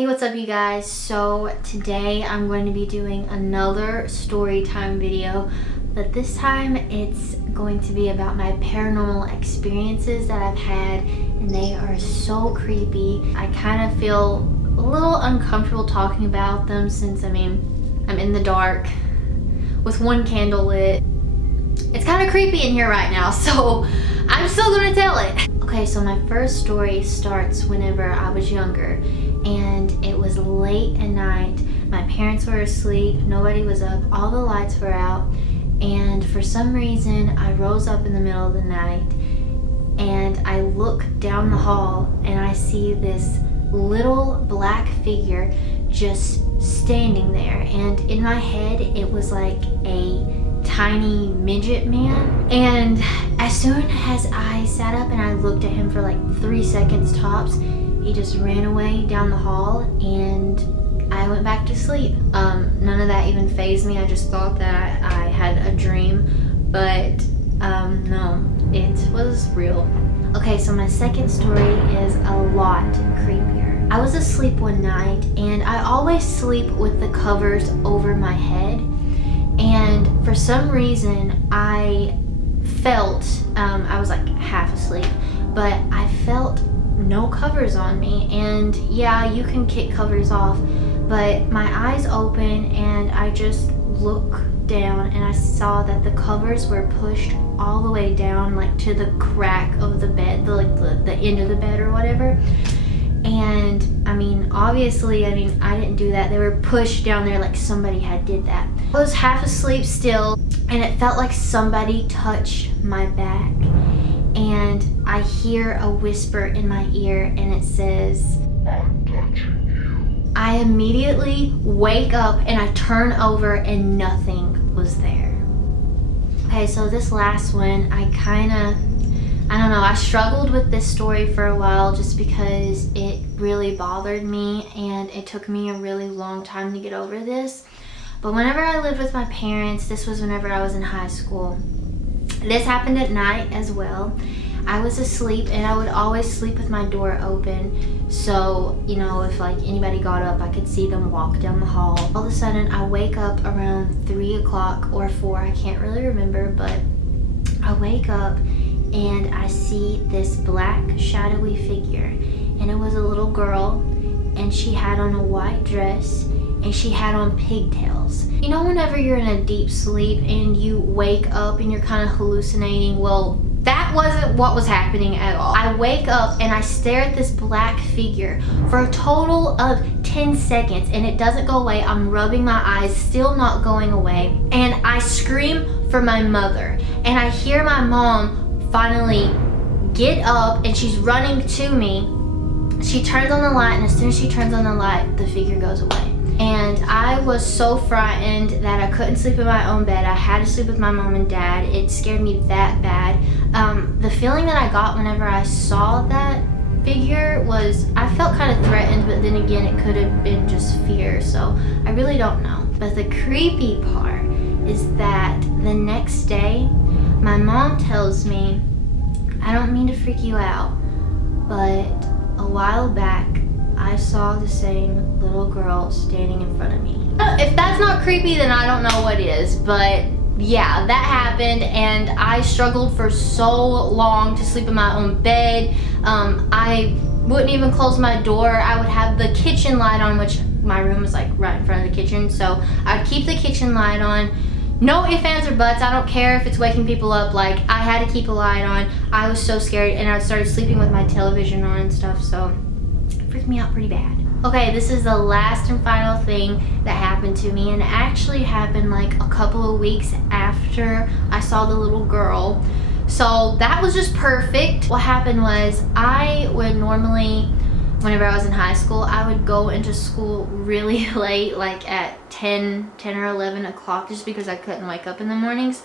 Hey, what's up you guys? So today I'm going to be doing another story time video, but this time it's going to be about my paranormal experiences that I've had, and they are so creepy. I kind of feel a little uncomfortable talking about them since, I'm in the dark with one candle lit. It's kind of creepy in here right now, so I'm still gonna tell it. Okay, so my first story starts whenever I was younger, and it was late at night. My parents were asleep, nobody was up, all the lights were out, and for some reason I rose up in the middle of the night and I look down the hall and I see this little black figure just standing there, and in my head it was like a tiny midget man. And as soon as I sat up and I looked at him for like 3 seconds tops, he just ran away down the hall and I went back to sleep. None of that even fazed me. I just thought that I had a dream, but no, it was real. Okay, so my second story is a lot creepier. I was asleep one night, and I always sleep with the covers over my head, and for some reason I felt, I was like half asleep, but I felt no covers on me. And yeah, you can kick covers off, but my eyes open and I just look down and I saw that the covers were pushed all the way down, like to the crack of the bed, the end of the bed or whatever. And obviously, I didn't do that. They were pushed down there like somebody had did that. I was half asleep still, and it felt like somebody touched my back. And I hear a whisper in my ear, and it says, "I'm touching you." I immediately wake up and I turn over and nothing was there. Okay, so this last one, I don't know, I struggled with this story for a while just because it really bothered me and it took me a really long time to get over this. But whenever I lived with my parents, this was whenever I was in high school. This happened at night as well. I was asleep and I would always sleep with my door open. So, if like anybody got up, I could see them walk down the hall. All of a sudden, I wake up around 3 o'clock or 4, I can't really remember, but I wake up and I see this black shadowy figure, and it was a little girl, and she had on a white dress and she had on pigtails. Whenever you're in a deep sleep and you wake up and you're kind of hallucinating, well, that wasn't what was happening at all. I wake up and I stare at this black figure for a total of 10 seconds and it doesn't go away. I'm rubbing my eyes, still not going away, and I scream for my mother, and I hear my mom finally get up and she's running to me. She turns on the light, and as soon as she turns on the light, the figure goes away. And I was so frightened that I couldn't sleep in my own bed. I had to sleep with my mom and dad. It scared me that bad. The feeling that I got whenever I saw that figure was, I felt kind of threatened, but then again, it could have been just fear, so I really don't know. But the creepy part is that the next day, my mom tells me, "I don't mean to freak you out, but a while back, I saw the same little girl standing in front of me." If that's not creepy, then I don't know what is. But yeah, that happened, and I struggled for so long to sleep in my own bed. I wouldn't even close my door. I would have the kitchen light on, which my room was like right in front of the kitchen, so I'd keep the kitchen light on. No ifs, ands, or buts. I don't care if it's waking people up. Like, I had to keep a light on. I was so scared, and I started sleeping with my television on and stuff, so it freaked me out pretty bad. Okay, this is the last and final thing that happened to me, and it actually happened like a couple of weeks after I saw the little girl. So that was just perfect. What happened was, I would normally, whenever I was in high school, I would go into school really late, like at 10 or 11 o'clock, just because I couldn't wake up in the mornings.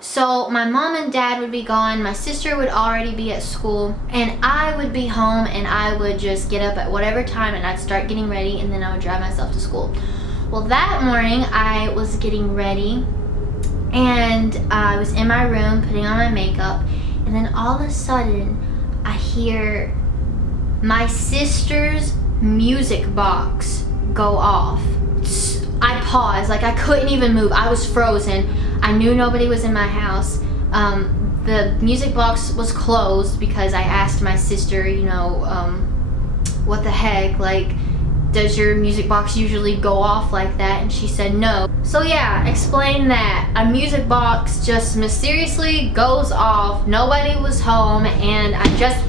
So my mom and dad would be gone, my sister would already be at school, and I would be home, and I would just get up at whatever time and I'd start getting ready, and then I would drive myself to school. Well, that morning I was getting ready and I was in my room putting on my makeup, and then all of a sudden I hear my sister's music box go off. I paused, like I couldn't even move. I was frozen. I knew nobody was in my house. The music box was closed because I asked my sister, you know, what the heck, like, does your music box usually go off like that? And she said no. So yeah, explain that. A music box just mysteriously goes off. Nobody was home, and I just...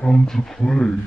Time to play.